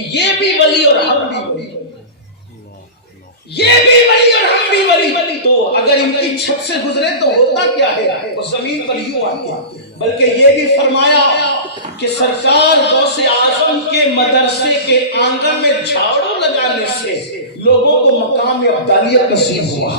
کہ یہ بھی ولی اور ہم بھی ولی، یہ بھی ولی اور ہم بھی ولی، تو اگر ان کی چھت سے گزرے تو ہوتا کیا ہے، وہ زمین پر یوں آتے، بلکہ یہ بھی فرمایا کہ سرکار غوث اعظم کے مدرسے کے آنگن میں جھاڑو لگانے سے لوگوں کو مقام افضالیت نصیب ہوا،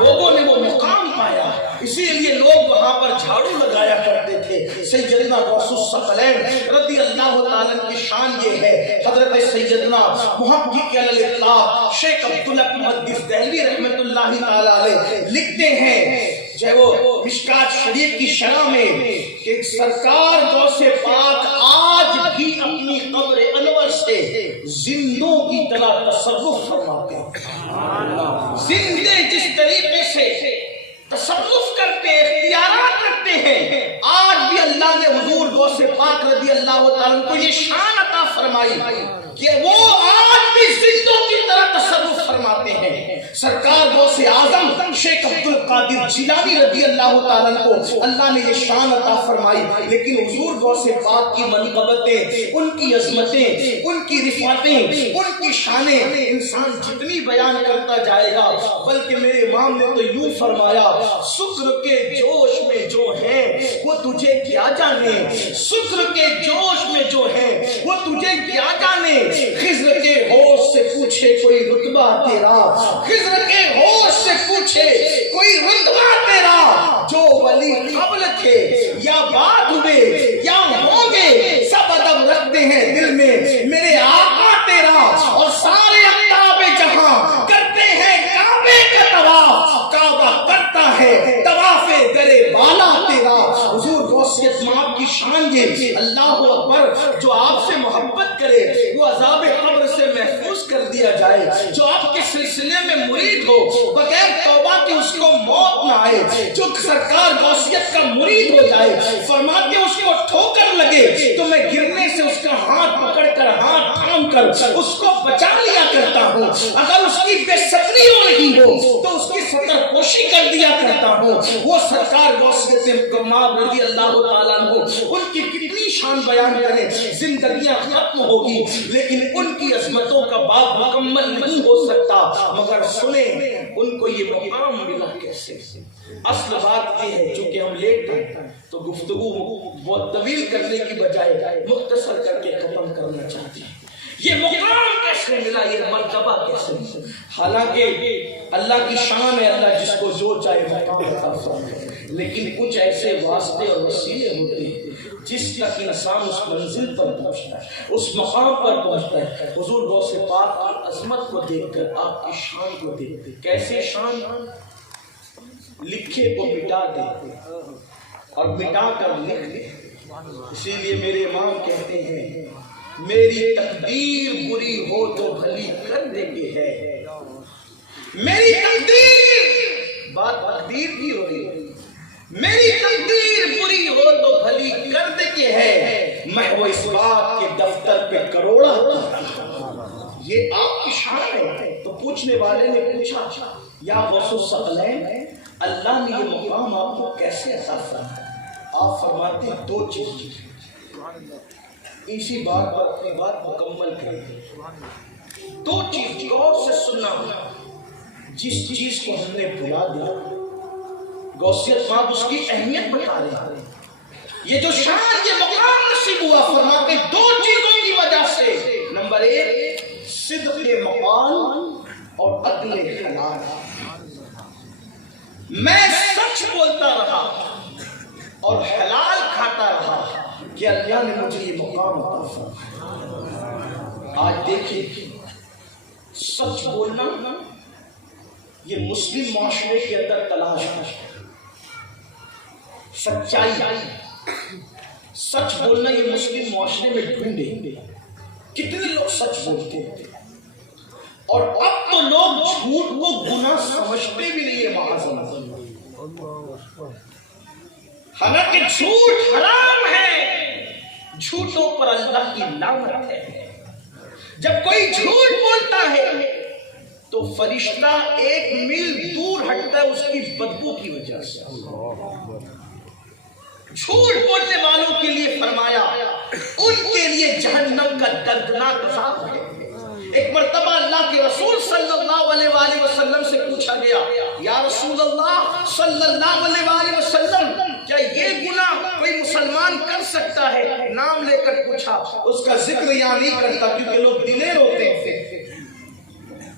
لوگوں نے وہ مقام پایا، اسی لیے لوگ وہاں پر جھاڑو لگایا کرتے تھے۔ سیدنا غوث الثقلین رضی اللہ تعالیٰ کی شان یہ ہے، حضرت سیدنا محقق علی الاطلاق شیخ عبداللہ محدث دہلوی رحمت اللہ تعالیٰ علیہ لکھتے ہیں، چاہے وہ مشکات شریف کی شرح میں، کہ سرکار غوث پاک آج بھی اپنی قبر انور سے زندوں کی طرح تصرف فرماتے ہیں، زندے جس طریقے سے تصرف کرتے ہیں، اختیارات رکھتے ہیں، آج بھی اللہ نے حضور غوث پاک رضی اللہ تعالیٰ کو یہ شان عطا فرمائی کہ وہ آج بھی زندوں کی طرح تصرف فرماتے ہیں۔ سرکار غوث اعظم شیخ عبد القادر جیلانی رضی اللہ تعالیٰ کو اللہ نے یہ شان عطا فرمائی، لیکن حضور غوث پاک کی منقبتیں، ان کی عظمتیں، ان کی رفعتیں، ان کی شانیں انسان جتنی بیان کرتا جائے گا، بلکہ میرے امام نے تو یوں فرمایا، سکر کے جوش میں جو ہے وہ تجھے کیا جانے، سکر کے جوش میں جو ہے وہ تجھے کیا جانے، خضر کے ہوش سے پوچھے کوئی رتبہ تیرا، خضر کے ہوش سے پوچھے کوئی رتبہ تیرا، جو ولی قبل تھے یا بعد ہوئے یا ہوں گے، سب ادب رکھتے ہیں دل میں میرے آقا تیرا، اور سارے اقطاب جہاں کرتے ہیں کعبے کا طواف، کعبہ کرتا ہے طواف درے بالا تیرا۔ حضور غوثیت مآب کی شان یہ، اللہ اکبر، جو آپ سے محبت کرے وہ عذاب قبر سے محفوظ کر دیا جائے، جو آپ کے سلسلے میں مرید ہو بغیر توبہ کے اس کو موت نہ آئے، جو سرکار غوثیت کا مرید ہو جائے، فرماتے اس کو ٹھوکر لگے تو میں گرنے سے اس کا ہاتھ پکڑ کر ہاتھ تھام کر اس کو بچا لیا کرتا ہوں، اگر اس کی بے صبری ہو رہی ہو تو اس کی سطر پوشی کر دیا کرتا ہوں۔ وہ سرکار غوثیت مآب رضی اللہ تعالیٰ عنہ، ان کی کتنی شان بیان کریں، زندگیاں ختم ہوگی لیکن ان کی عظمتوں کا باب مکمل نہیں ہو سکتا، مگر سنیں ان کو یہ مقام ملا کیسے۔ اصل بات یہ ہے، چونکہ ہم لیٹ ہیں تو گفتگو بہت طویل کرنے کی بجائے مختصر کر کے ختم کرنا چاہتے ہیں۔ یہ مقام کیسے ملا، یہ مرتبہ کیسے ملا؟ حالانکہ اللہ کی شان ہے، اللہ جس کو جو چاہے مقام عطا فرمائے، لیکن کچھ ایسے واسطے اور وسیلے ہوتے ہیں جس تک انسان اس منزل پر پہنچتا ہے، اس مقام پر پہنچتا ہے۔ حضور غوث پاک کی عظمت کو دیکھ کر، آپ کی شان کو دیکھ کر، کیسے شان، لکھے کو مٹا دے اور مٹا کر لکھ دے۔ اسی لیے میرے امام کہتے ہیں، میری تقدیر بری ہو تو بھلی کر دے کے ہے، میری تقدیر، بات تقدیر کی ہو رہی ہے، میری تقدیر بری ہو تو بھلی کر دے کے ہے، محو اس بات کے دفتر پہ کروڑا۔ یہ آپ کی شان ہے۔ تو پوچھنے والے نے پوچھا، یا غوث الثقلین، اللہ نے یہ مقام آپ کو کیسے عطا فرمایا؟ آپ فرماتے ہیں دو چیز، اسی بات پر اپنی بات مکمل کریں۔ دو چیز غور سے سننا، جس چیز کو ہم نے بھلا دیا، غوثیت مآب اس کی اہمیت بتا رہے ہیں۔ یہ جو شان، یہ مقام نصیب ہوا، فرماتے دو چیزوں کی وجہ سے، نمبر ایک صدق مقام اور عدل حلال، میں سچ بولتا رہا اور حلال کھاتا رہا کہ اللہ نے مجھے یہ مقام عطا فرمایا۔ آج دیکھیں، سچ بولنا یہ مسلم معاشرے کے اندر تلاش ہے، سچائی، سچ بولنا یہ مسلم معاشرے میں ڈھونڈے۔ کتنے لوگ سچ بولتے ہیں، اور اب تو لوگ جھوٹ کو گناہ سمجھتے بھی نہیں ہے، معاذ اللہ، حالانکہ جھوٹ حرام ہے، جھوٹوں پر اللہ کی لعنت ہے۔ جب کوئی جھوٹ بولتا ہے تو فرشتہ 1 میل دور ہٹتا ہے اس کی بدبو کی وجہ سے۔ جھوٹ بولنے والوں کے لیے فرمایا ان کے لیے جہنم کا دردناک عذاب ہے۔ ایک مرتبہ اللہ کے رسول صلی اللہ علیہ وآلہ وسلم سے پوچھا گیا، یا رسول اللہ صلی اللہ علیہ وآلہ وسلم، کیا یہ گناہ کوئی مسلمان کر سکتا ہے؟ نام لے کر پوچھا، اس کا ذکر یہاں نہیں کرتا کیونکہ لوگ دلیر ہوتے ہیں۔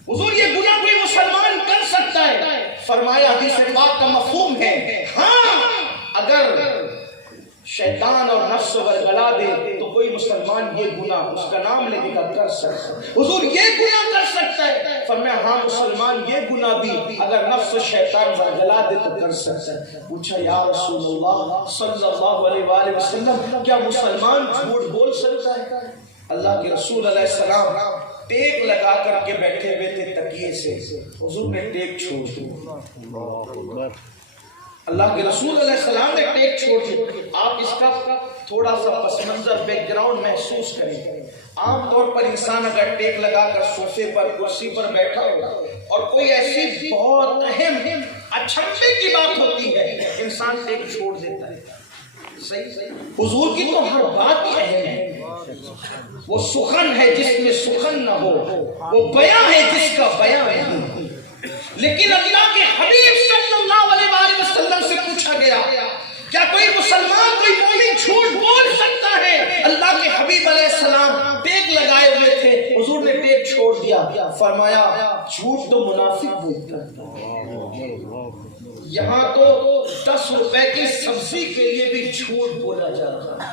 حضور یہ گناہ کوئی مسلمان کر سکتا ہے؟ فرمایا حدیث پاک کا مفہوم ہے ہاں، اگر شیطان اور نفس ورگلا دے تو کوئی مسلمان یہ گناہ اس کا نام لے کر سکتا ہے۔ حضور یہ گناہ کر سکتا ہے؟ فرمایا ہاں، مسلمان یہ گناہ بھی اگر نفس و شیطان ورگلا دے تو کر سکتا ہے۔ پوچھا یا رسول اللہ صلی اللہ علیہ وآلہ وسلم، کیا مسلمان جھوٹ بول سکتا ہے؟ اللہ کے رسول علیہ السلام ٹیک لگا کر کے بیٹھے ہوئے تھے تکیے سے، حضور نے ٹیک چھوڑ دی۔ اللہ کے رسول علیہ السلام نے ٹیک چھوڑ دی۔ آپ اس کا تھوڑا سا پس منظر بیک گراؤنڈ محسوس کریں۔ عام طور پر انسان اگر ٹیک لگا کر صوفے پر کرسی پر بیٹھا ہو اور کوئی ایسی بہت اہم اچھمبے کی بات ہوتی ہے، انسان ٹیک چھوڑ دیتا ہے۔ صحیح، حضور کی تو ہر بات ہی اہم ہے۔ وہ سخن ہے جس میں سخن نہ ہو، وہ بیان ہے جس کا بیان نہیں۔ لیکن اللہ کے حبیب صلی اللہ علیہ وآلہ وسلم سے پوچھا گیا، کیا کوئی مسلمان، کوئی مومن جھوٹ بول سکتا ہے؟ اللہ کے حبیب علیہ السلام ٹیک لگائے ہوئے تھے، حضور نے ٹیک چھوڑ دیا۔ فرمایا جھوٹ تو منافق بولتا ہے۔ یہاں تو 10 روپے کی سبزی کے لیے بھی جھوٹ بولا جا رہا ہے،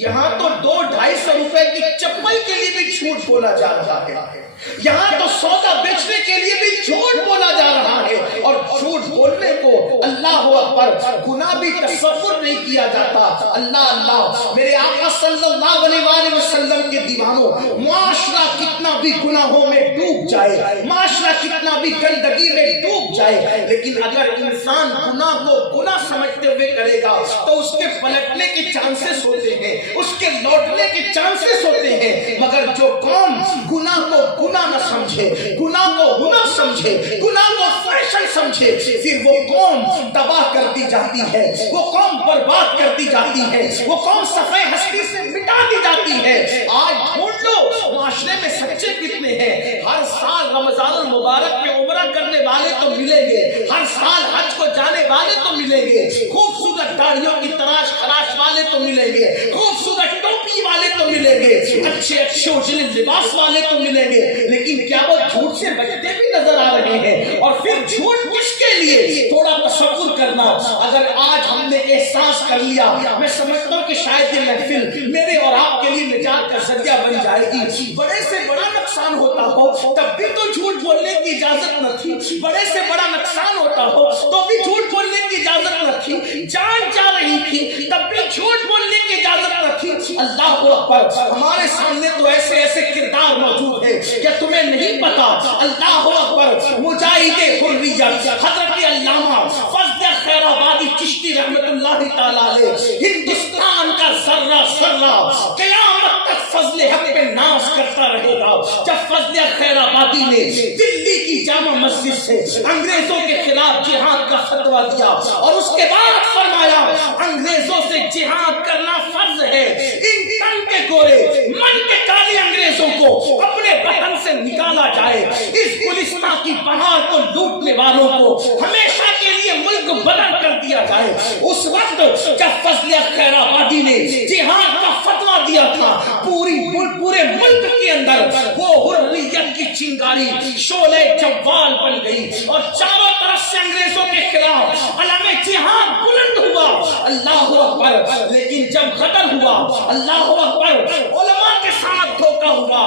یہاں تو 200-250 روپے کی چپل کے لیے بھی جھوٹ بولا جا رہا ہے، یہاں تو سودا بیچنے کے لیے بھی جھوٹ بولا جا رہا ہے۔ اور جھوٹ بولنے کو اللہ اکبر گناہ بھی تصور نہیں کیا جاتا۔ اللہ اللہ، میرے آقا صلی اللہ علیہ وآلہ وسلم کے دیوانوں، معاشرہ کتنا بھی گناہوں میں ڈوب جائے، معاشرہ کتنا بھی گندگی میں ڈوب جائے، لیکن اگر انسان گناہ کو گناہ سمجھتے ہوئے کرے گا تو اس کے پلٹنے کے چانسز ہوتے ہیں، اس کے لوٹنے کے چانسز ہوتے ہیں۔ مگر جو قوم گناہ کو گناہ نہ سمجھے، گناہ کو گناہ سمجھے، گناہ کو فیشن سمجھے، پھر وہ قوم تباہ کر دی جاتی ہے، وہ قوم برباد کر دی جاتی ہے، وہ قوم صفحہ ہستی سے مٹا دی جاتی ہے۔ آج ڈھونڈ لو معاشرے میں سچے کتنے ہیں۔ ہر سال رمضان المبارک میں عمرہ کرنے والے تو ملیں گے، ہر سال حج کو جانے والے تو ملیں گے، خوبصورت داڑھیوں کی تراش خراش والے تو ملیں گے، خوبصورت ٹوپی والے تو ملیں گے، اچھے اچھے اجلے لباس والے تو ملیں گے، لیکن کیا وہ جھوٹ سے بچتے بھی نظر آ رہے ہیں؟ اور پھر جھوٹ کس کے لیے؟ تھوڑا تصور کرنا، اگر آج ہم نے احساس کر لیا، میں سمجھتا ہوں کہ شاید یہ محفل میرے اور آپ کے لیے نجات کا ذریعہ بن جائے گی۔ بڑے سے بڑا نقصان ہوتا ہو تب بھی تو جھوٹ بولنے کی اجازت نہ تھی، بڑے سے بڑا نقصان ہوتا ہو تو بھی جھوٹ بولنے کی اجازت نہ تھی، جان جا رہی تھی تب بھی جھوٹ بولنے کی اجازت نہ تھی۔ اللہ اکبر، ہمارے سامنے تو ایسے ایسے کردار موجود ہیں کہ تمہیں نہیں پتا۔ اللہ اکبر، مجاہد حریت حضرت علامہ فضل خیر آبادی چشتی رحمت اللہ تعالی علیہ، ہندوستان کا ذرہ ذرہ قیامت تک فضل حق پہ ناز کرتا رہے گا۔ جب فضل خیر آبادی نے دلی کی جامع مسجد سے انگریزوں کے خلاف جہاد کا فتویٰ دیا اور اس کے بعد فرمایا انگریزوں سے جہاد کرنا فرض ہے، ان تن کے گورے من کے کالے انگریزوں کو اپنے وطن سے نکالا جائے، اس گلستان کی بہار کو لوٹنے والوں کو ہمیشہ کے لیے ملک بدل کر دیا جائے۔ اس وقت جب فضل خیر آبادی نے جہاد کا فتویٰ دیا تھا، پورے ملک کے اندر وہ حریت کی چنگاری شعلہ جوال بن گئی اور چاروں طرف سے انگریزوں کے خلاف علم جہاد بلند ہوا۔ اللہ اکبر، لیکن جب غدر ہوا، اللہ اکبر، علماء کے ساتھ دھوکہ ہوا،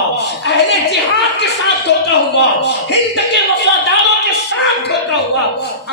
اہل جہاد کے ساتھ دھوکہ ہوا، ہند کے وفاداروں کے ساتھ دھوکہ ہوا۔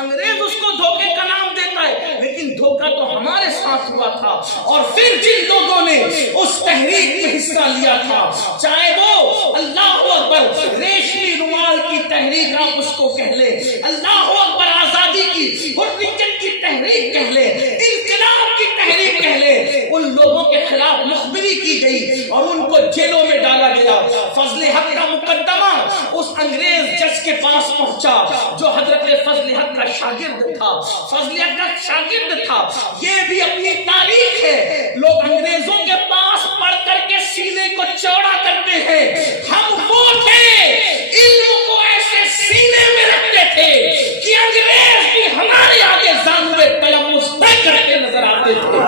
انگریز اس کو دھوکے کا نام دیتا ہے، لیکن دھوکہ تو ہمارے ساتھ ہوا تھا۔ اور پھر جن لوگوں نے اس تحریک میں حصہ لیا تھا، چاہے وہ اللہ اکبر ریشمی رومال کی تحریک آپ اس کو کہہ لیں، اللہ اکبر آزادی کی حریت کی تحریک کہہ لیں، انقلاب کی تحریک کہہ لیں، ان لوگوں کے خلاف مخبری کی گئی اور ان کو جیلوں میں ڈالا گیا۔ گیا. فضل حق کا مقدمہ اس انگریز جج کے پاس پہنچا جو حضرت فضل حق کا شاگرد تھا. فضل حق کا شاگرد تھا. یہ بھی اپنی تاریخ ہے. لوگ انگریزوں کے پاس پڑھ کر کے سینے کو چوڑا کرتے ہیں. ہم وہ تھے علم کو ایسے سینے میں رکھتے تھے کہ انگریز بھی ہمارے آگے زانوے تلمس طے کرتے نظر آتے تھے.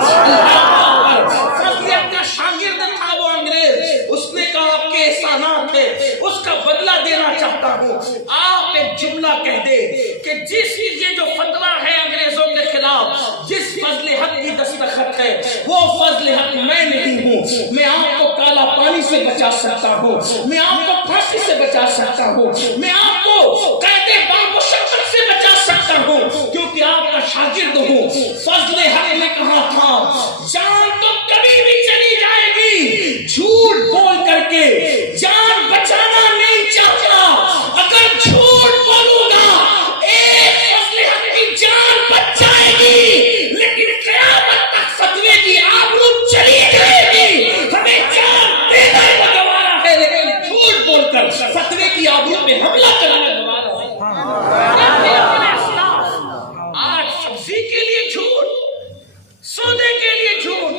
فضل حق کا شاگرد تھا وہ انگریز. اس نے کہا آپ کے احسانات ہے, اس کا بدلہ دینا چاہتا ہوں. آپ ایک جملہ کہہ دے کہ جس یہ جو فتویٰ ہے انگریزوں کے خلاف, جس فضل حق کی دستخط ہے وہ فضل حق میں نہیں ہوں. میں آپ کو کالا پانی سے بچا سکتا ہوں, میں آپ کو پھانسی سے بچا سکتا ہوں, میں آپ کو قید بامشقت سے بچا سکتا ہوں, کیونکہ آپ کا شاگرد ہوں. فضل حق نے کہا تھا جان تو کبھی بھی چلی جائے گی, جھوٹ بول کر کے جان بچانا نہیں چاہتا. اگر جھوٹ بولوں گا ایک فضل حق کی جان بچ جائے گی, لیکن قیامت تک فتوے کی آبرو چلی جائے گی. ہمیں جان دینا گوارا ہے, لیکن جھوٹ بول کر فتوے کی آبرو پہ حملہ کرنا گوارا ہے. آج سبزی کے لیے جھوٹ, سودے کے لیے جھوٹ,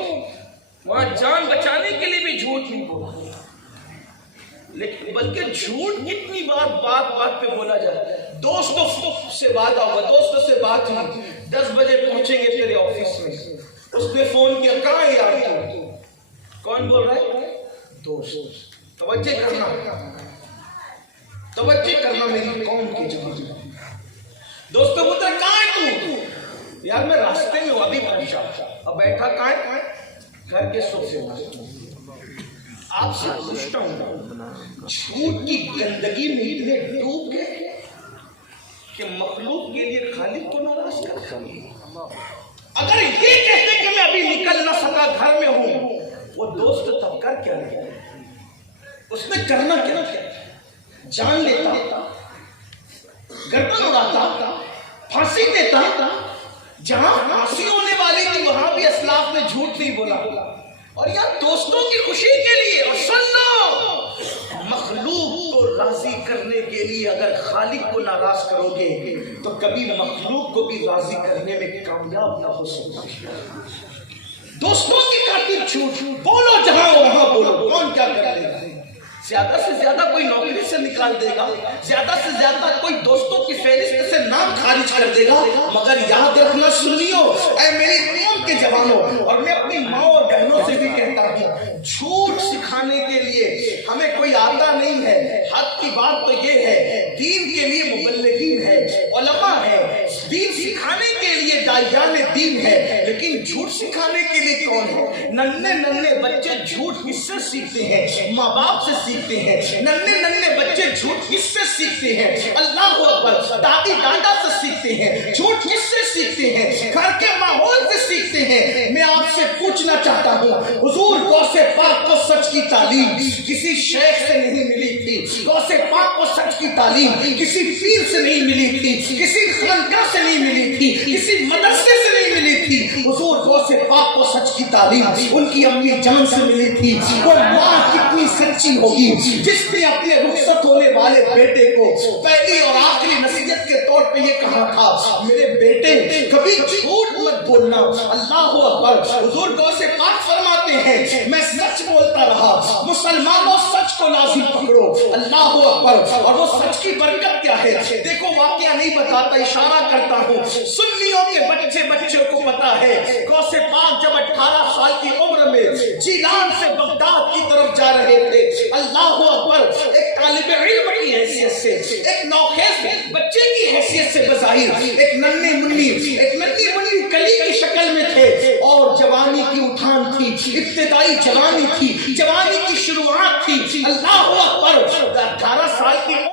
وہاں جان بچانے کے لیے بھی جھوٹ نہیں بولا. لیکن بلکہ جھوٹ کتنی بار بات بات پہ بولا جاتا ہے. دوستوں سے وعدہ ہوا, دوستوں سے بات ہوئی 10 بجے پہنچیں گے تیرے آفس میں. اس نے فون کیا, کہاں ہے یار تو؟ کون بول رہا ہے؟ دوست. توجہ کرنا, توجہ کرنا میری قوم کی جگہ. دوستوں پوچھا کہاں ہے تو؟ یار میں راستے میں ہوں, ابھی پہنچا. اب بیٹھا کہاں ہے؟ گھر کے سوفے میں. آپ سے پوچھتا ہوں, جھوٹ کی گندگی میں اتنے ڈوب گئے کہ مخلوق کے لیے خالق کو ناراض کرتے ہیں. اگر یہ کہتے کہ میں ابھی نکل نہ سکا, گھر میں ہوں, وہ دوست تب کر کیا لیا؟ اس نے کرنا کیا؟ جان لیتا, گردن اڑاتا, پھانسی دیتا. جہاں پھانسی ہونے والی تھی وہاں بھی اسلاف نے جھوٹ نہیں بولا. اور یہاں دوستوں کی خوشی کے لیے, اور سن لو, مخلوق کو راضی کرنے کے لیے اگر خالق کو ناراض کرو گے تو کبھی مخلوق کو بھی راضی کرنے میں کامیاب نہ ہو سکتے. دوستوں کی خاطر جھوٹ بولو, جہاں وہاں بولو. کون کیا کر لے گا؟ زیادہ سے زیادہ کوئی نوکری سے نکال دے گا, زیادہ سے زیادہ کوئی دوستوں کی فہرست سے نام خارج کر دے گا. مگر یاد رکھنا سنیو, اے میری قوم کے جوانوں, اور میں اپنی ماں اور بہنوں سے بھی کہتا ہوں, جھوٹ سکھانے کے لیے ہمیں کوئی آتا نہیں ہے. حق کی بات تو یہ ہے, دین کے لیے مبلغین ہے, علماء ہے, دین سکھانے کے لیے داعیان دین ہے, لیکن جھوٹ سکھانے کے لیے کون ہے؟ ننھے ننھے بچے جھوٹ کس سے سیکھتے ہیں؟ ماں باپ سے سیکھتے ہیں. ننھے ننھے بچے جھوٹ کس سے سیکھتے ہیں؟ اللہ اکبر, دادی دادا سے سیکھتے ہیں. جھوٹ کس سے سیکھتے ہیں؟ گھر کے ماحول سے سیکھتے ہیں. میں آپ سے پوچھنا چاہتا ہوں, حضور غوث پاک کو سچ کی تعلیم کسی شیخ سے نہیں ملی تھی. غوث پاک کو سچ کی تعلیم کسی پیر سے نہیں ملی تھی, کسی خانقاہ سے نہیں ملی تھی, کسی مدرسے سے نہیں ملی تھی. حضور غوث پاک کو سچ کی تعلیم ان کی امی جان سے ملی تھی. وہ ماں کتنی سچی ہوگی جس نے اپنے رخصت ہونے والے بیٹے کو پہلی اور آخری نصیحت کے طور پہ یہ کہا تھا, میرے بیٹے کبھی جھوٹ مت بولنا. اللہ اکبر. حضور غوث پاک فرماتے ہیں, میں سچ بولتا رہا, مسلمانوں سچ کو لازم پکڑو. اللہ اکبر. اور وہ سچ کی برکت کیا ہے؟ دیکھو واقعہ نہیں بتاتا, اشارہ کرتا ہوں. سنیوں کے بچوں کو پتا ہے, غوث پاک جب 18 سال کی عمر میں جیلان سے بغداد کی طرف جا رہے تھے, اللہ اکبر, ایک طالب علم کی حیثیت سے, ایک نوخیز بچے کی حیثیت سے بظاہر ایک ننھی منی کلی کی شکل میں تھے, اور جوانی کی اٹھان تھی, ابتدائی جوانی تھی, جوانی کی شروعات تھی. اللہ اکبر. 18 سال کی